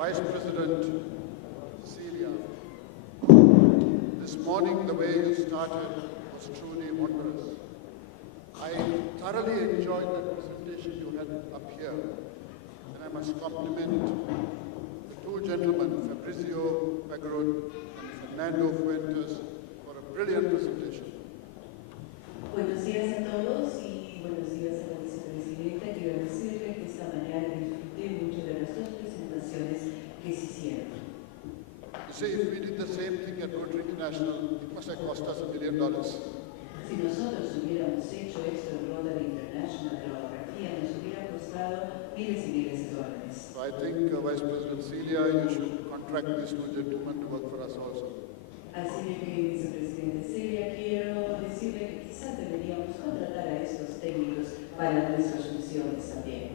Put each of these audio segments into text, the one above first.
Vice President Celia, this morning the way you started was truly wondrous. I thoroughly enjoyed the presentation you had up here, and I must compliment the two gentlemen, Fabrizio Pagarot and Fernando Fuentes, for a brilliant presentation. Buenos días a todos y buenos días a la vicepresidenta. Quiero decirle que esta mañana disfruté mucho de las dos presentaciones que se hicieron. You see, if we did the same thing at Rotary International, it must have cost us $1 million. Si nosotros hubiéramos hecho esto en Rotary International, la holografía nos hubiera costado miles y miles de dólares. So I think, Vice President Celia, you should contract these two gentlemen to work for us also. Así que, vicepresidente Celia, quiero decirle que quizás deberíamos contratar a estos técnicos para nuestras funciones también.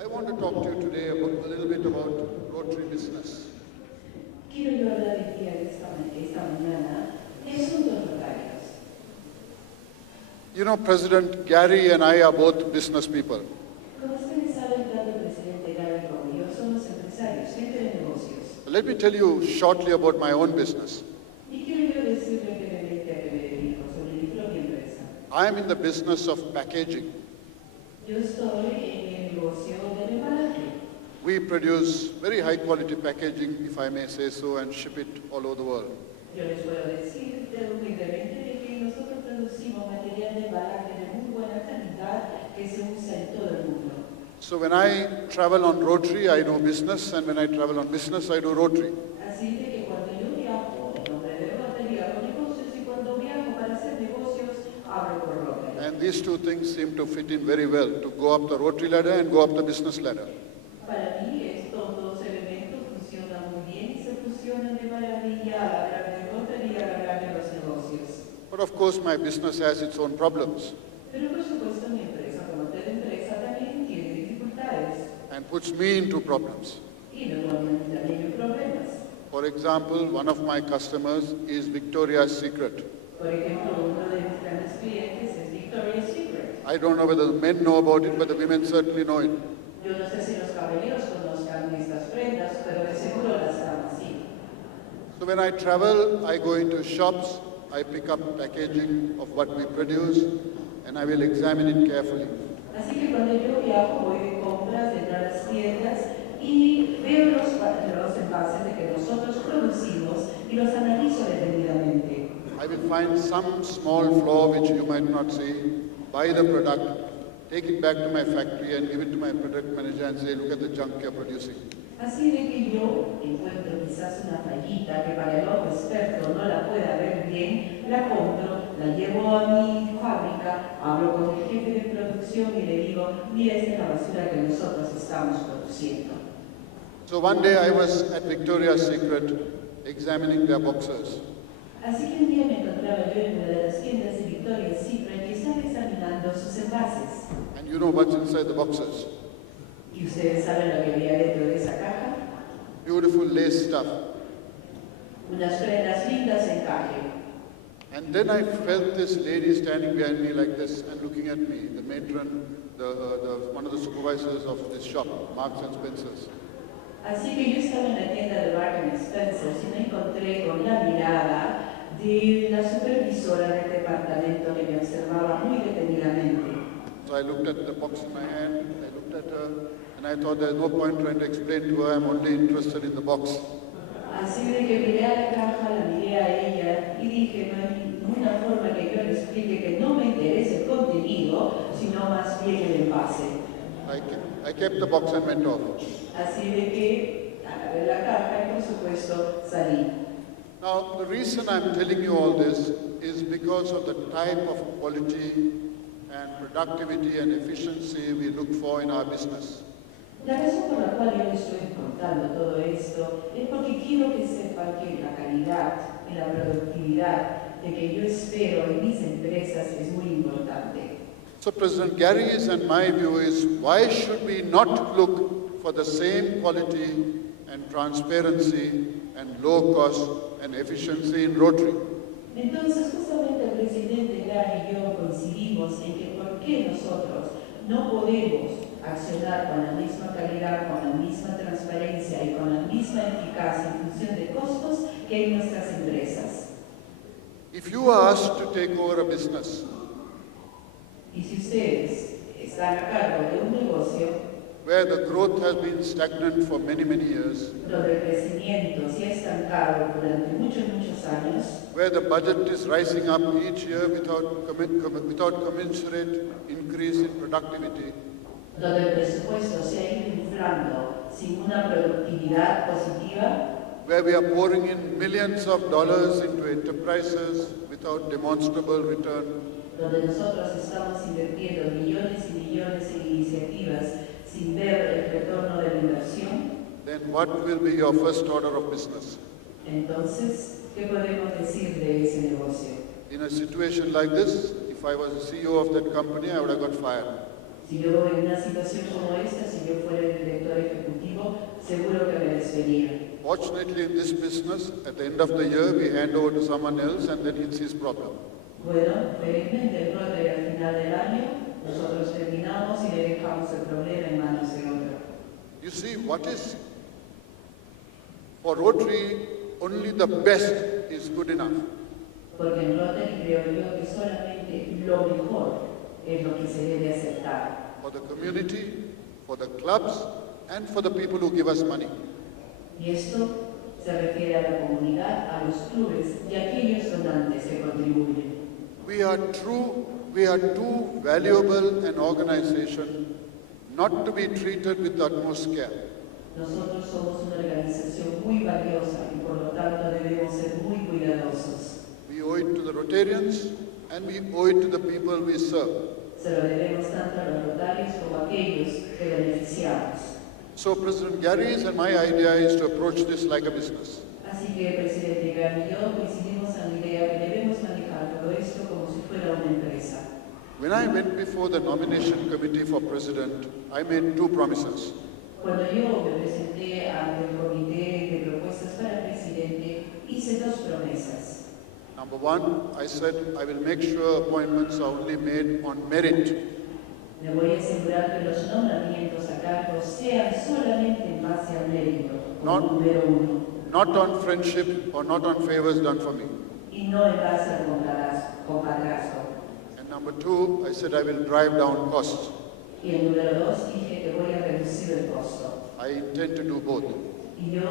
I want to talk to you today about, a little bit about Rotary business. Quiero yo hablar el día de esta mañana de asuntos rotarios. You know, President Gary and I are both business people. Como ustedes saben, tanto el presidente Gary como yo somos empresarios, gente de negocios. Let me tell you shortly about my own business. Y quiero yo decirle brevemente a que me dedico sobre mi propia empresa. I am in the business of packaging. Yo estoy en el negocio del embalaje. We produce very high quality packaging, if I may say so, and ship it all over the world. Yo les puedo decir humildemente de que nosotros producimos material de embalaje de muy buena calidad que se usa en todo el mundo. So when I travel on Rotary, I do business, and when I travel on business, I do Rotary. Así de que cuando yo viajo, en nombre de Rotary hago negocios y cuando viajo para hacer negocios, hablo por Rotary. And these two things seem to fit in very well, to go up the Rotary ladder and go up the business ladder. Para mí estos dos elementos funcionan muy bien y se fusionan de maravilla al hablar de Rotary y al hablar de los negocios. But of course, my business has its own problems Pero por supuesto mi empresa, como toda empresa, también tiene dificultades and puts me into problems. y normalmente también hay problemas. For example, one of my customers is Victoria's Secret. Por ejemplo, uno de mis grandes clientes es Victoria's Secret. I don't know whether the men know about it, but the women certainly know it. Yo no sé si los caballeros conozcan estas prendas, pero de seguro las aman así. So when I travel, I go into shops, I pick up packaging of what we produce, and I will examine it carefully. Así que cuando yo viajo voy de compras dentro de las tiendas y veo los envases de que nosotros producimos y los analizo detenidamente. I will find some small flaw which you might not see, buy the product, take it back to my factory and give it to my product manager and say, look at the junk you're producing. Así de que yo encuentro quizás una fallita que para el ojo experto no la pueda ver bien, la compro, la llevo a mi fábrica, hablo con el jefe de producción y le digo, mira, esta es la basura que nosotros estamos produciendo. So one day I was at Victoria's Secret examining their boxes. Así que un día me encontraba yo en una de las tiendas de Victoria's Secret y estaba examinando sus envases. And you know what's inside the boxes? ¿Y ustedes saben lo que había dentro de esa caja? Beautiful lace stuff. Unas prendas lindas en encaje. And then I felt this lady standing behind me like this and looking at me, the matron, one of the supervisors of this shop, Marks and Spencer's. Así que yo estaba en la tienda de Marks & Spencer y me encontré con la mirada de la supervisora del departamento que me observaba muy detenidamente. So I looked at the box in my hand, I looked at her, and I thought there's no point trying to explain to her, I'm only interested in the box. Así de que miré a la caja, la miré a ella y dije, no hay ninguna forma que yo le explique que no me interese el contenido, sino más bien el envase. I kept the box and went off. Así de que agarré la caja y por supuesto salí. Now, the reason I'm telling you all this is because of the type of quality and productivity and efficiency we look for in our business. La razón por la cual yo les estoy contando todo esto es porque quiero que sepan que la calidad y la productividad de que yo espero en mis empresas es muy importante. So President Gary's and my view is, why should we not look for the same quality and transparency and low cost and efficiency in Rotary? Entonces, justamente el presidente Gary Gary y yo coincidimos en que por qué nosotros no podemos accionar con la misma calidad, con la misma transparencia y con la misma eficacia en función de costos que en nuestras empresas. If you are asked to take over a business, Y si ustedes están a cargo de un negocio where the growth has been stagnant for many, many years, donde el crecimiento se ha estancado durante muchos años, where the budget is rising up each year without commensurate increase in productivity, donde el presupuesto se ha ido inflando sin una productividad positiva, where we are pouring in millions of dollars into enterprises without demonstrable return, donde nosotros estamos invirtiendo millones y millones en iniciativas sin ver el retorno de la inversión, then what will be your first order of business? entonces, ¿qué podemos decir de ese negocio? In a situation like this, if I was the CEO of that company, I would have got fired. Si yo en una situación como esta, si yo fuera el director ejecutivo, seguro que me despediría. Fortunately, in this business, at the end of the year, we hand over to someone else and then it's his problem. Bueno, felizmente el Rotary al final del año, nosotros terminamos y le dejamos el problema en manos de otro. You see, what is, for Rotary, only the best is good enough. Porque en Rotary creo yo que solamente lo mejor es lo que se debe aceptar. For the community, for the clubs, and for the people who give us money. Y esto se refiere a la comunidad, a los clubes y a aquellos donantes que contribuyen. We are too valuable an organization not to be treated with the utmost care. Nosotros somos una organización muy valiosa y por lo tanto debemos ser muy cuidadosos. We owe it to the Rotarians and we owe it to the people we serve. Se lo debemos tanto a los rotarios como a aquellos que beneficiamos. So President Gary's and my idea is to approach this like a business. Así que, Presidente Gary y yo coincidimos en la idea que debemos manejar todo esto como si fuera una empresa. When I went before the nomination committee for president, I made two promises. Cuando yo me presenté ante el comité de propuestas para presidente, hice dos promesas. Number one, I said I will make sure appointments are only made on merit. Me voy a asegurar que los nombramientos a cargos sean solamente en base al mérito, como número uno, not on friendship or not on favors done for me. y no en base al compadrazgo. And number two, I said I will drive down costs. Y el número dos, dije que voy a reducir el costo. I intend to do both. Y yo,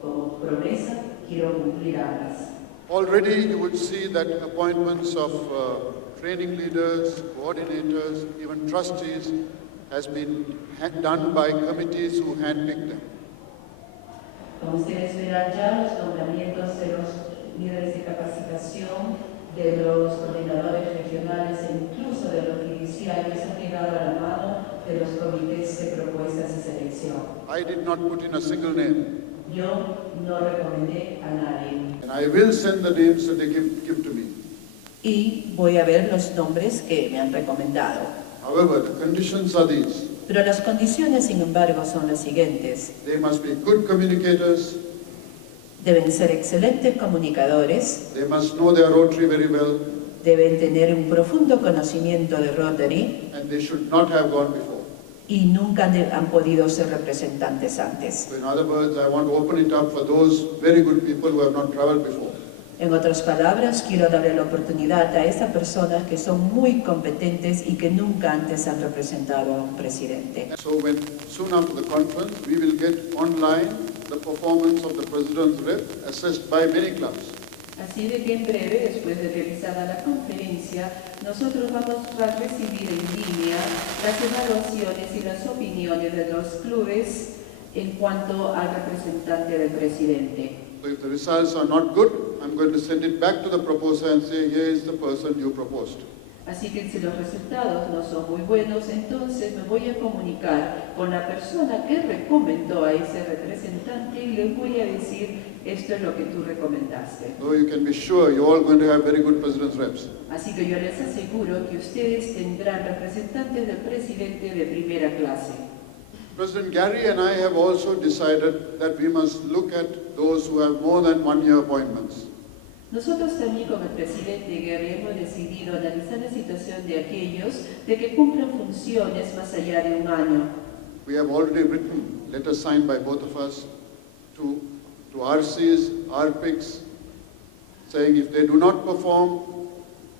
como promesa, quiero cumplir ambas. Already you would see that appointments of training leaders, coordinators, even trustees has been done by committees who handpick them. Como ustedes verán ya, los nombramientos de los líderes de capacitación, de los coordinadores regionales e incluso de los fiduciarios han llegado a la mano de los comités de propuestas y selección. I did not put in a single name. Yo no recomendé a nadie. And I will send the names that they give to me. Y voy a ver los nombres que me han recomendado. However, the conditions are these. Pero las condiciones, sin embargo, son las siguientes. They must be good communicators. Deben ser excelentes comunicadores, They must know their Rotary very well. deben tener un profundo conocimiento de Rotary And they should not have gone before. y nunca han podido ser representantes antes. So in other words, I want to open it up for those very good people who have not traveled before. En otras palabras, quiero darle la oportunidad a esas personas que son muy competentes y que nunca antes han representado a un presidente. So soon after the conference, we will get online the performance of the President's rep assessed by many clubs. Así de que en breve, después de realizada la conferencia, nosotros vamos a recibir en línea las evaluaciones y las opiniones de los clubes en cuanto al representante del presidente. So if the results are not good, I'm going to send it back to the proposer and say, here is the person you proposed. Así que si los resultados no son muy buenos, entonces me voy a comunicar con la persona que recomendó a ese representante y les voy a decir, esto es lo que tú recomendaste. So you can be sure you're all going to have very good president's reps. Así que yo les aseguro que ustedes tendrán representantes del presidente de primera clase. President Gary and I have also decided that we must look at those who have more than 1 year appointments. Nosotros también como el presidente Guerra hemos decidido analizar la situación de aquellos de que cumplan funciones más allá de un año. We have already written letters signed by both of us to RCs, RPICs, saying if they do not perform,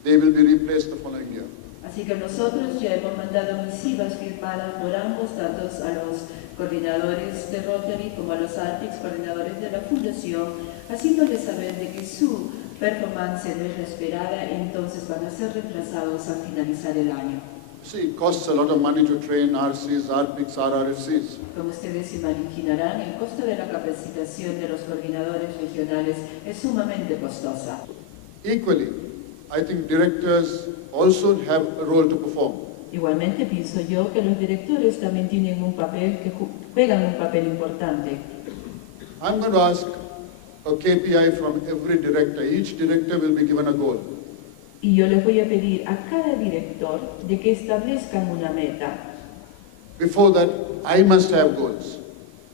they will be replaced the following year. Así que nosotros ya hemos mandado misivas firmadas por ambos, tanto a los coordinadores de Rotary como a los ARPICs, coordinadores de la Fundación, haciéndoles saber de que su performance no es la esperada, entonces van a ser retrasados al finalizar el año. See, it costs a lot of money to train RCs, RPICs, RRFCs. Como ustedes se imaginarán, el costo de la capacitación de los coordinadores regionales es sumamente costosa. Equally, I think directors also have a role to perform. Igualmente pienso yo que los directores también tienen un papel que juegan un papel importante. I'm going to ask a KPI from every director. Each director will be given a goal. Y yo les voy a pedir a cada director de que establezcan una meta. Before that, I must have goals.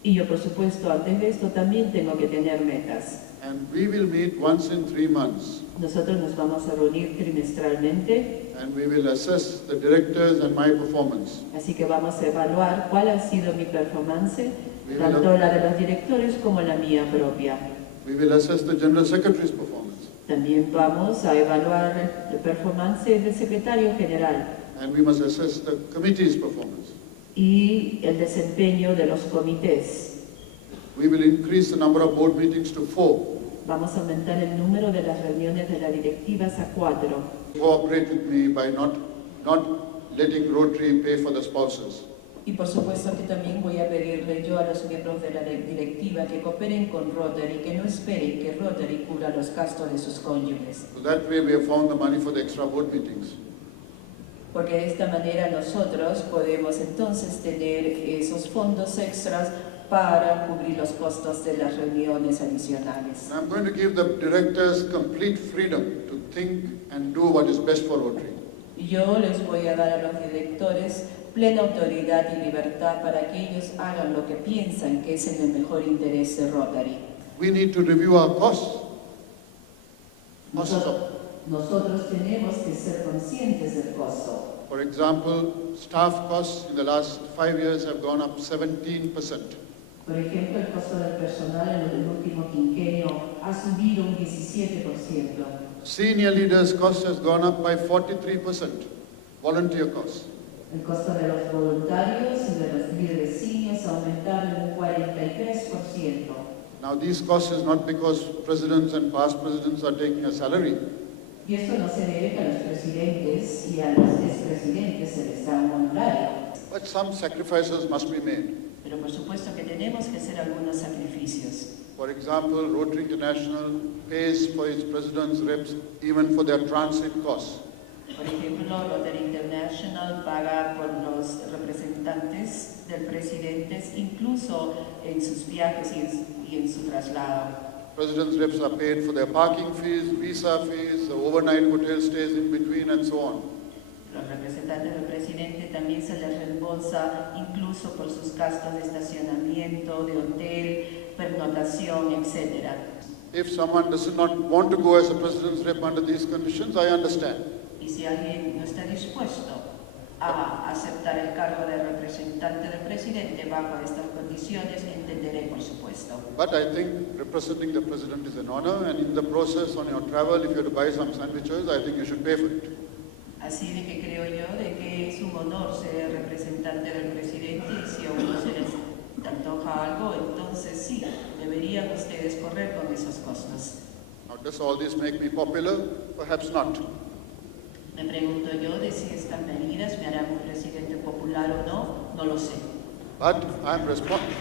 Y yo, por supuesto, antes de esto también tengo que tener metas. And we will meet once in 3 months. Nosotros nos vamos a reunir trimestralmente. And we will assess the directors and my performance. Así que vamos a evaluar cuál ha sido mi performance, tanto la de los directores como la mía propia. We will assess the General Secretary's performance. También vamos a evaluar la performance del secretario general And we must assess the committee's performance. y el desempeño de los comités. We will increase the number of board meetings to 4. Vamos a aumentar el número de las reuniones de las directivas a 4. Cooperate with me by not letting Rotary pay for the spouses. Y por supuesto que también voy a pedirle yo a los miembros de la directiva que cooperen con Rotary, que no esperen que Rotary cubra los gastos de sus cónyuges. So that way we have found the money for the extra board meetings. Porque de esta manera nosotros podemos entonces tener esos fondos extras para cubrir los costos de las reuniones adicionales. And I'm going to give the directors complete freedom to think and do what is best for Rotary. Y yo les voy a dar a los directores plena autoridad y libertad para que ellos hagan lo que piensan que es en el mejor interés de Rotary. We need to review our costs. Nosotros tenemos que ser conscientes del costo. For example, staff costs in the last 5 years have gone up 17%. Por ejemplo, el costo del personal en el último quinquenio ha subido un 17%. Senior leaders' cost has gone up by 43%. Volunteer costs. El costo de los voluntarios y de los líderes seniors ha aumentado en un 43%. Now these costs is not because presidents and past presidents are taking a salary. Y esto no se debe a los presidentes y a los expresidentes se les da un honorario. But some sacrifices must be made. Pero por supuesto que tenemos que hacer algunos sacrificios. For example, Rotary International pays for its president's reps even for their transit costs. Por ejemplo, Rotary International paga por los representantes del presidente, incluso en sus viajes y en su traslado. President's reps are paid for their parking fees, visa fees, overnight hotel stays in between, and so on. Los representantes del presidente también se les reembolsa incluso por sus gastos de estacionamiento, de hotel, pernotación, etc. If someone does not want to go as a president's rep under these conditions, I understand. Y si alguien no está dispuesto a aceptar el cargo de representante del presidente bajo estas condiciones, entenderé, por supuesto. But I think representing the president is an honor, and in the process, on your travel, if you have to buy some sandwiches, I think you should pay for it. Así de que creo yo de que es un honor ser representante del presidente y si a uno se les antoja algo, entonces sí, deberían ustedes correr con esos costos. Now, does all this make me popular? Perhaps not. Me pregunto yo de si estas medidas me harán un presidente popular o no, no lo sé. But I'm responsible.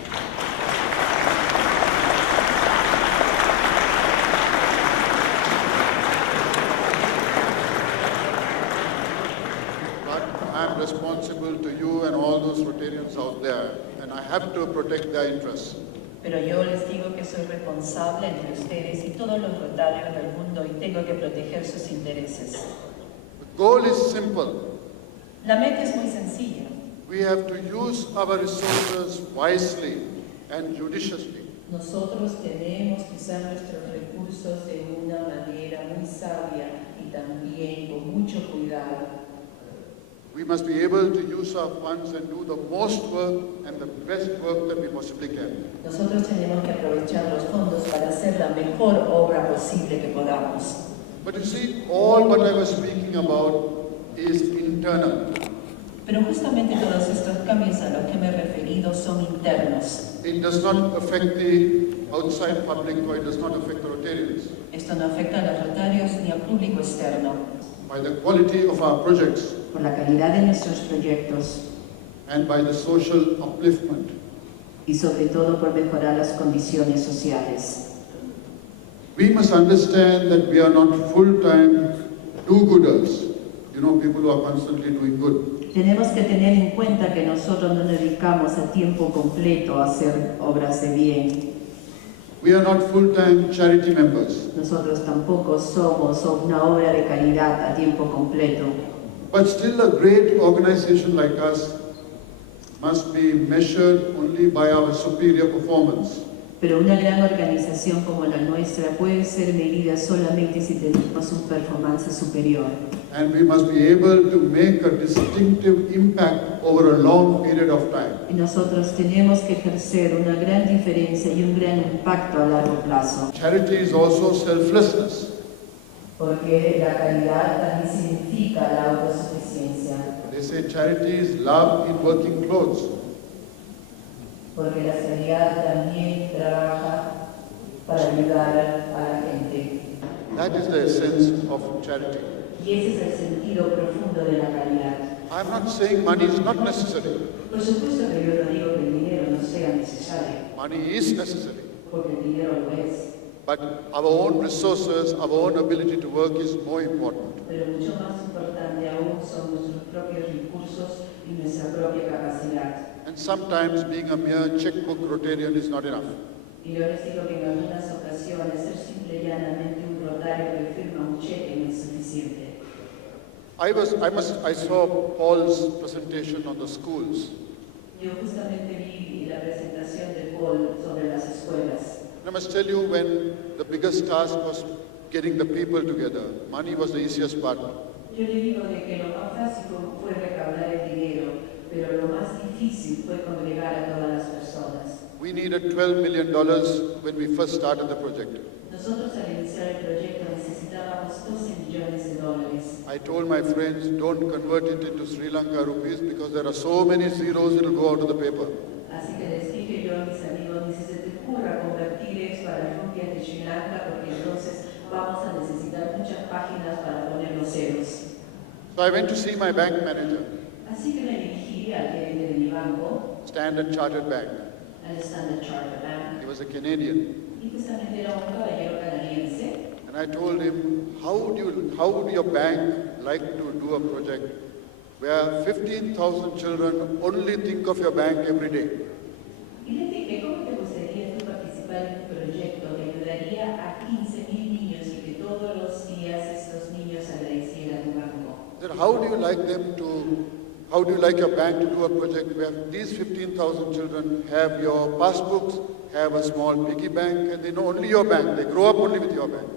I'm responsible to you and all those Rotarians out there, and I have to protect their interests. Pero yo les digo que soy responsable entre ustedes y todos los rotarios del mundo y tengo que proteger sus intereses. The goal is simple. La meta es muy sencilla. We have to use our resources wisely and judiciously. Nosotros tenemos que usar nuestros recursos de una manera muy sabia y también con mucho cuidado. We must be able to use our funds and do the most work and the best work that we possibly can. Nosotros tenemos que aprovechar los fondos para hacer la mejor obra posible que podamos. But you see, all what I was speaking about is internal. Pero justamente todos estos cambios a los que me he referido son internos. It does not affect the outside public, or it does not affect the Rotarians. Esto no afecta a los rotarios ni al público externo. By the quality of our projects Por la calidad de nuestros proyectos and by the social upliftment. y sobre todo por mejorar las condiciones sociales. We must understand that we are not full-time do-gooders. You know, people who are constantly doing good. Tenemos que tener en cuenta que nosotros no nos dedicamos a tiempo completo a hacer obras de bien. We are not full-time charity members. Nosotros tampoco somos una obra de caridad a tiempo completo. But still, a great organization like us must be measured only by our superior performance. Pero una gran organización como la nuestra puede ser medida solamente si tenemos un performance superior. And we must be able to make a distinctive impact over a long period of time. Y nosotros tenemos que ejercer una gran diferencia y un gran impacto a largo plazo. Charity is also selflessness. Porque la caridad también significa la autosuficiencia. They say charity is love in working clothes. Porque la caridad también trabaja para ayudar a la gente. That is the essence of charity. Y ese es el sentido profundo de la caridad. I'm not saying money is not necessary. Por supuesto que yo no digo que el dinero no sea necesario, Money is necessary. porque el dinero lo es. But our own resources, our own ability to work is more important. Pero mucho más importante aún son nuestros propios recursos y nuestra propia capacidad. And sometimes being a mere checkbook Rotarian is not enough. Y yo les digo que en algunas ocasiones ser simple y llanamente un rotario que firma un cheque no es suficiente. I saw Paul's presentation on the schools. Yo justamente vi la presentación de Paul sobre las escuelas. And I must tell you, when the biggest task was getting the people together, money was the easiest part. Yo le digo de que lo más fácil fue recaudar el dinero, pero lo más difícil fue congregar a todas las personas. We needed $12 million when we first started the project. Nosotros al iniciar el proyecto necesitábamos $12 millones. I told my friends, don't convert it into Sri Lanka rupees because there are so many zeros, it will go out of the paper. Así que les dije yo a mis amigos, ni se te ocurra convertir esto a las rupias de Sri Lanka porque entonces vamos a necesitar muchas páginas para poner los ceros. So I went to see my bank manager, Así que me dirigí al gerente de mi banco, Standard Chartered Bank. al Standard Chartered Bank, He was a Canadian. y justamente era un caballero canadiense. And I told him, how would your bank like to do a project where 15,000 children only think of your bank every day? Y le dije, ¿cómo te gustaría tú participar en un proyecto que ayudaría a 15,000 niños y que todos los días estos niños agradecieran tu banco? I said, how do you like your bank to do a project where these 15,000 children have your passbooks, have a small piggy bank, and they know only your bank. They grow up only with your bank.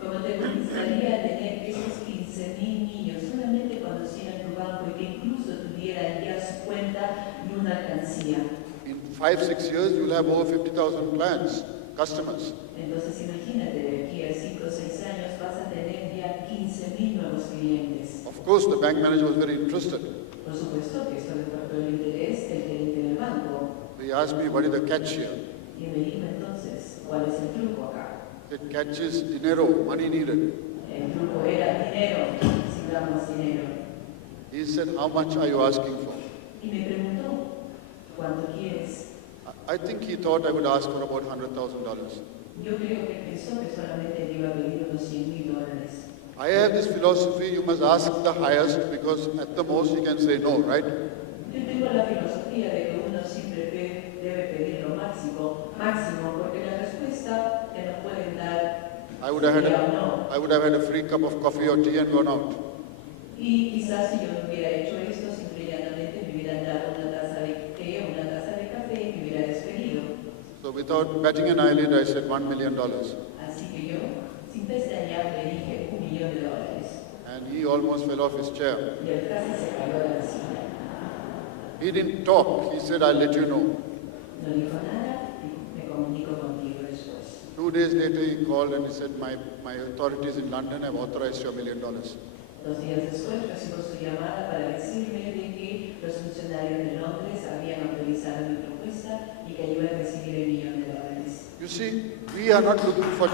¿Cómo te gustaría tener que esos 15,000 niños solamente conocieran tu banco y que incluso tuvieran ya su cuenta y una alcancía? In 5-6 years, you'll have over 50,000 clients, customers. Entonces imagínate, de aquí a 5 o 6 años vas a tener ya 15,000 nuevos clientes. Of course, the bank manager was very interested. Por supuesto que esto despertó el interés del gerente del banco. He asked me, what is the catch here? Y me dijo entonces, ¿cuál es el truco acá? The catch is dinero, money needed. El truco era dinero, necesitamos dinero. He said, how much are you asking for? Y me preguntó, ¿cuánto quieres? I think he thought I would ask for about $100,000. Yo creo que pensó que solamente le iba a pedir unos $100,000. I have this philosophy, you must ask the highest because at the most you can say no, right? Yo tengo la filosofía de que uno siempre debe pedir lo máximo, porque la respuesta que nos pueden dar I would have had sería no. I would have had a free cup of coffee or tea and gone out. Y quizás si yo no hubiera hecho esto, simple y llanamente me hubieran dado una taza de té o una taza de café y me hubiera despedido. So without batting an eyelid, I said $1 million. Así que yo, sin pestañear, le dije he almost fell off his chair. Y él casi se cayó de la silla. He didn't talk. He said, I'll let you know. No dijo nada y me comunico contigo después. 2 days later, he called and he said, my authorities in London have authorized you $1 million. 2 días después recibo su llamada para decirme de que los funcionarios de Londres habían autorizado mi propuesta y que yo iba a recibir $1 millón. You see, we are not looking for...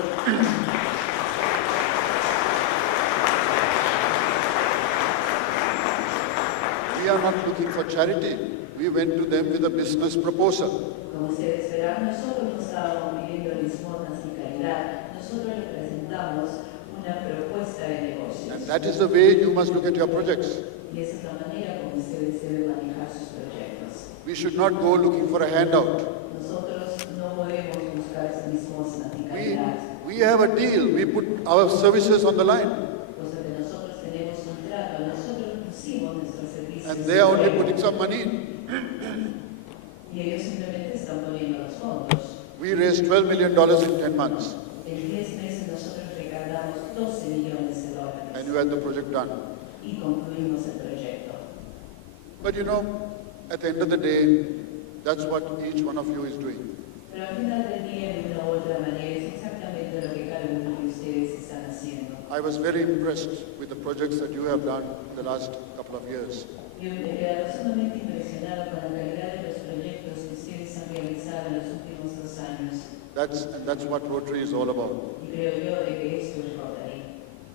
We are not looking for charity. We went to them with a business proposal. Como ustedes verán, nosotros no estábamos pidiendo limosnas ni caridad. Nosotros le presentamos una propuesta de negocios. And that is the way you must look at your projects. Y esa es la manera como ustedes deben manejar sus proyectos. We should not go looking for a handout. Nosotros no podemos buscar limosnas ni caridad. We have a deal. We put our services on the line. Cosa que nosotros tenemos un trato, nosotros pusimos nuestros servicios. And they are only putting some money in. Y ellos simplemente están poniendo los fondos. We raised $12 million in 10 months. En 10 meses nosotros recargamos $12 millones. And you had the project done. Y concluimos el proyecto. But you know, at the end of the day, that's what each one of you is doing. Pero al final del día, de una u otra manera, es exactamente lo que cada uno de ustedes están haciendo. I was very impressed with the projects that you have done the last couple of years. Yo me he quedado sumamente impresionado con la calidad de los proyectos que ustedes han realizado en los últimos 2 años. That's what Rotary is all about. Y creo yo de que esto es Rotary.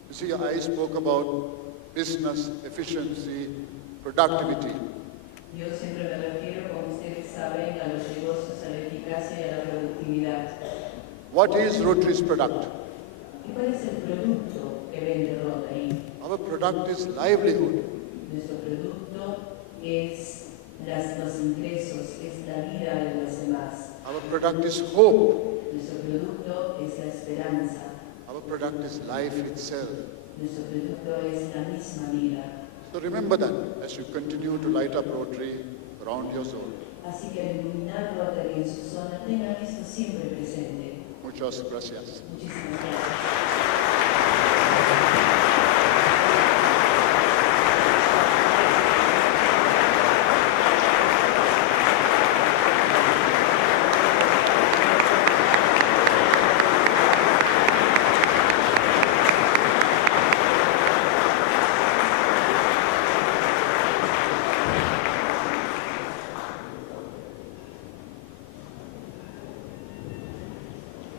You see, I spoke about business, efficiency, productivity. Yo siempre me refiero, como ustedes saben, a los negocios, a la eficacia y a la productividad. What is Rotary's product? ¿Y cuál es el producto que vende Rotary? Our product is livelihood. Nuestro producto es los ingresos, es la vida de los demás. Our product is hope. Nuestro producto es la esperanza. Our product is life itself. Nuestro producto es la misma vida. So remember that as you continue to light up Rotary around your zone. Así que al iluminar Rotary en su zona, tengan esto siempre presente. Muchas gracias. Muchísimas gracias.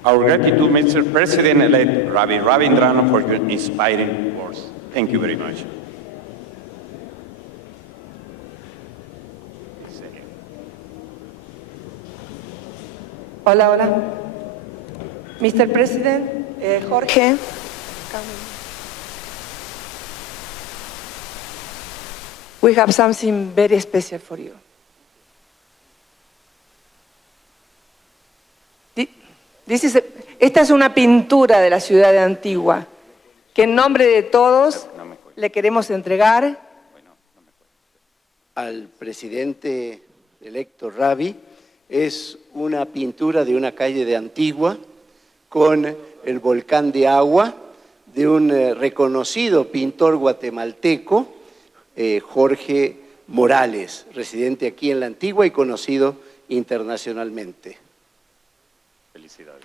Our gratitude, Mr. President Elect Ravi Ravindran, for your inspiring words. Thank you very much. Hola, hola. Mr. President, Jorge. We have something very special for you. Esta es una pintura de la ciudad de Antigua que en nombre de todos le queremos entregar al presidente electo Ravi. Es una pintura de una calle de Antigua con el volcán de agua de un reconocido pintor guatemalteco, Jorge Morales, residente aquí en la Antigua y conocido internacionalmente. Felicidades.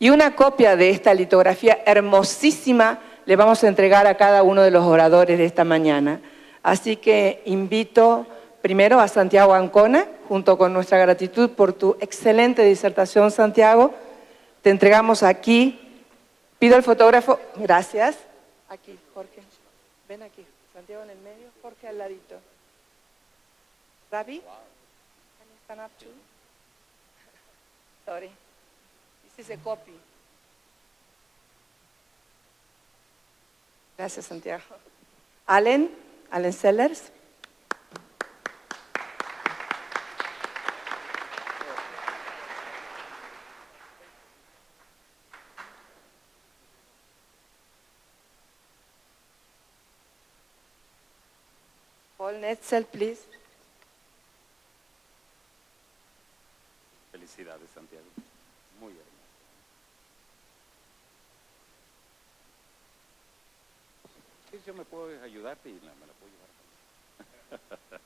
Y una copia de esta litografía hermosísima le vamos a entregar a cada uno de los oradores de esta mañana. Así que invito primero a Santiago Ancona, junto con nuestra gratitud por tu excelente disertación, Santiago. Te entregamos aquí. Pido al fotógrafo, gracias. Aquí, Jorge. Ven aquí. Santiago en el medio, Jorge al ladito. Ravi? Can you stand up too? Sorry. This is a copy. Gracias, Santiago. Allen Sellers. Paul Netzel, please. Felicidades, Santiago. Muy hermoso. Sí, yo me puedo ayudarte y me la puedo llevar.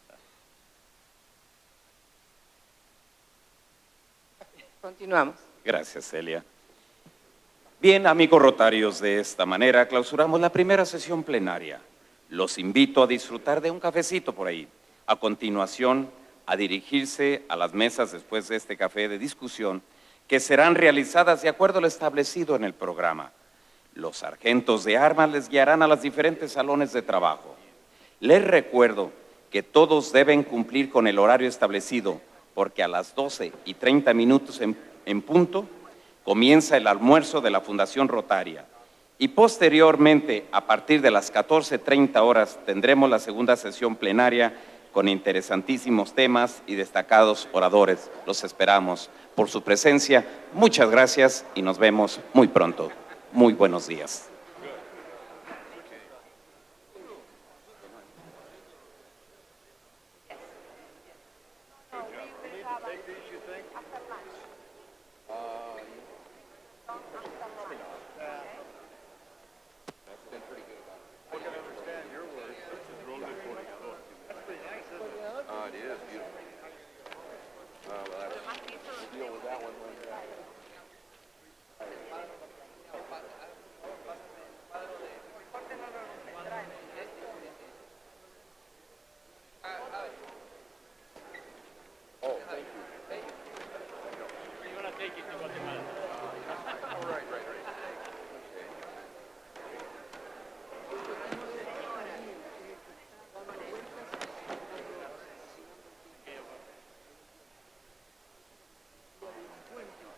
Continuamos. Gracias, Celia. Bien, amigos rotarios, de esta manera clausuramos la primera sesión plenaria. Los invito a disfrutar de un cafecito por ahí. A continuación, a dirigirse a las mesas después de este café de discusión, que serán realizadas de acuerdo a lo establecido en el programa. Los sargentos de armas les guiarán a los diferentes salones de trabajo. Les recuerdo que todos deben cumplir con el horario establecido, porque a las 12:30 en punto comienza el almuerzo de la Fundación Rotaria. Y posteriormente, a partir de las 14:30 horas, tendremos la segunda sesión plenaria con interesantísimos temas y destacados oradores. Los esperamos por su presencia. Muchas gracias y nos vemos muy pronto. Muy buenos días. It is beautiful. Well, we'll deal with that one when